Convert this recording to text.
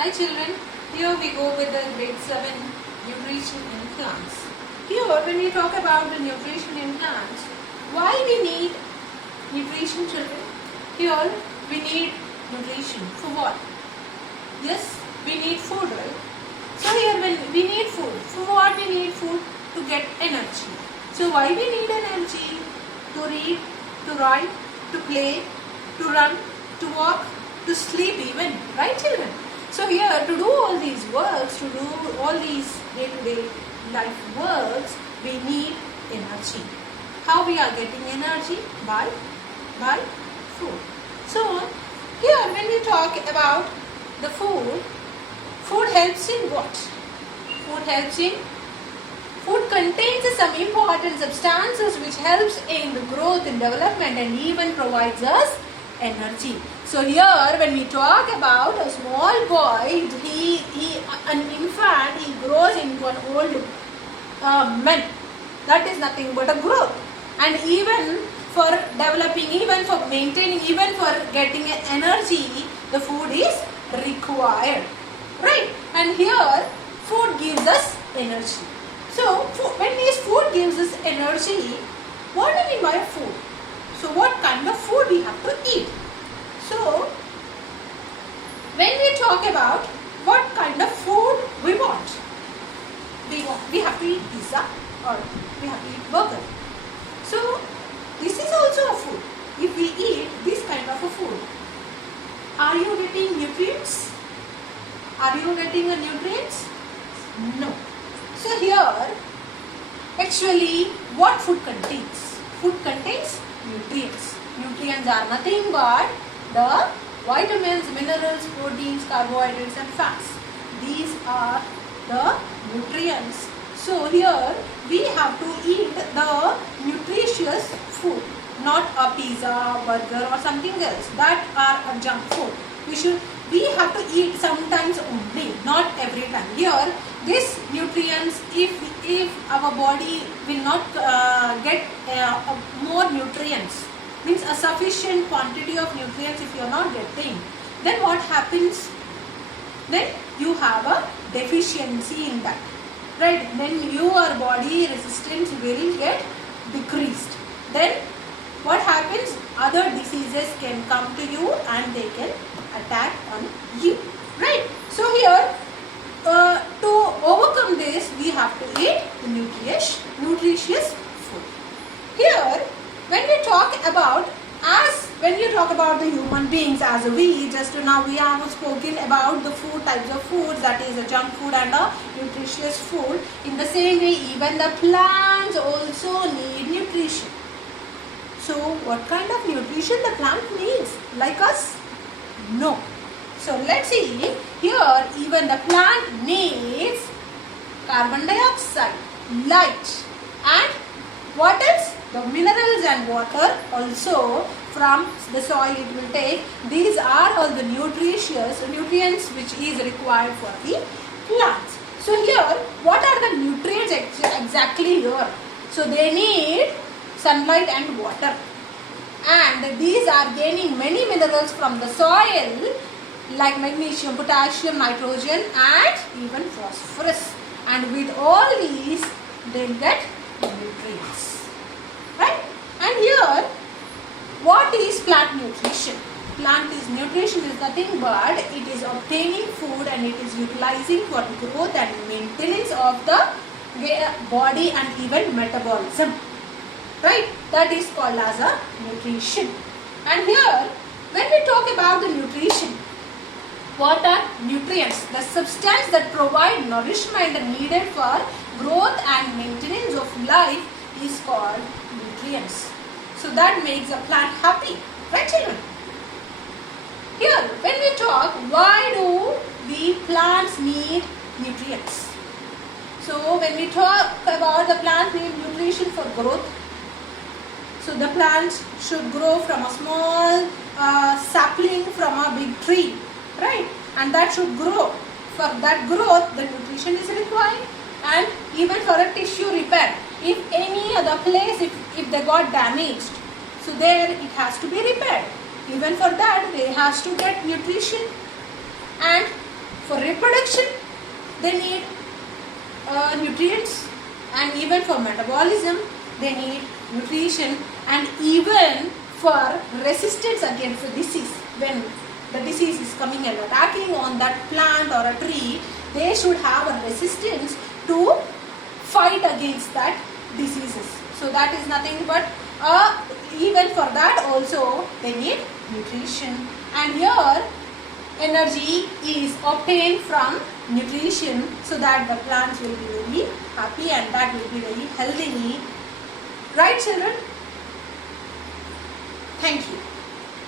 Hi children, here we go with the grade 7 nutrition in plants. Here when we talk about the nutrition in plants, why we need nutrition children? Here we need nutrition for what? Yes, we need food, right? So here when we need food, for what we need food? To get energy. So why we need energy? To read, to write, to play, to run, to walk, to sleep even, right children? So here to do all these works, to do all these day-to-day life works, we need energy. How we are getting energy? By food. So here when we talk about the food, food helps in what? Food contains some important substances which helps in the growth and development and even provides us energy. So here when we talk about a small boy, an infant, he grows into an old man. That is nothing but a growth. And even for developing, even for maintaining, even for getting energy, the food is required. Right? And here food gives us energy. So when this food gives us energy, what do we mean by food? So what kind of food we have to eat? So when we talk about what kind of food we want, we have to eat pizza or we have to eat burger. So this is also a food. If we eat this kind of a food, are you getting nutrients? Are you getting the nutrients? No. So here, actually, what food contains? Food contains nutrients. Nutrients are nothing but the vitamins, minerals, proteins, carbohydrates and fats. These are the nutrients. So here, we have to eat the nutritious food, not a pizza, burger or something else. That are a junk food. We have to eat sometimes only, not every time. Here, this nutrients, if our body will not get more nutrients, means a sufficient quantity of nutrients if you are not getting, then what happens? Then you have a deficiency in that, right? Then your body resistance will get decreased. Then what happens? Other diseases can come to you and they can attack on you, right? So here to overcome this, we have to eat the nutritious food. Here when we talk about the human beings, as we just now we have spoken about the food types of foods, that is a junk food and a nutritious food. In the same way, even the plants also need nutrition. So what kind of nutrition the plant needs? Like us? No. So let's see, here even the plant needs carbon dioxide, light and what else? The minerals and water also from the soil it will take. These are all the nutrients which is required for the plants. So here, what are the nutrients exactly here? So they need sunlight and water. And these are gaining many minerals from the soil like magnesium, potassium, nitrogen and even phosphorus. And with all these, they will get nutrients. Right? And here, what is plant nutrition? Plant nutrition is nothing but it is obtaining food and it is utilizing for the growth and maintenance of the body and even metabolism. Right? That is called as a nutrition. And here, when we talk about the nutrition, what are nutrients? The substance that provide nourishment needed for growth and maintenance of life is called nutrients. So that makes a plant happy. Right children? Here, when we talk, why do we plants need nutrients? So when we talk about the plants need nutrition for growth, so the plants should grow from a small sapling from a big tree, right? And that should grow. For that growth, the nutrition is required. And even for a tissue repair, if any other place, if they got damaged, so there it has to be repaired. Even for that, they has to get nutrition. And For reproduction, they need nutrients, and even for metabolism, they need nutrition, and even for resistance against the disease. When the disease is coming and attacking on that plant or a tree, they should have a resistance to fight against that diseases. So that is nothing but even for that also they need nutrition. And here energy is obtained from nutrition, so that the plants will be very happy and that will be very healthy. Right, children? Thank you.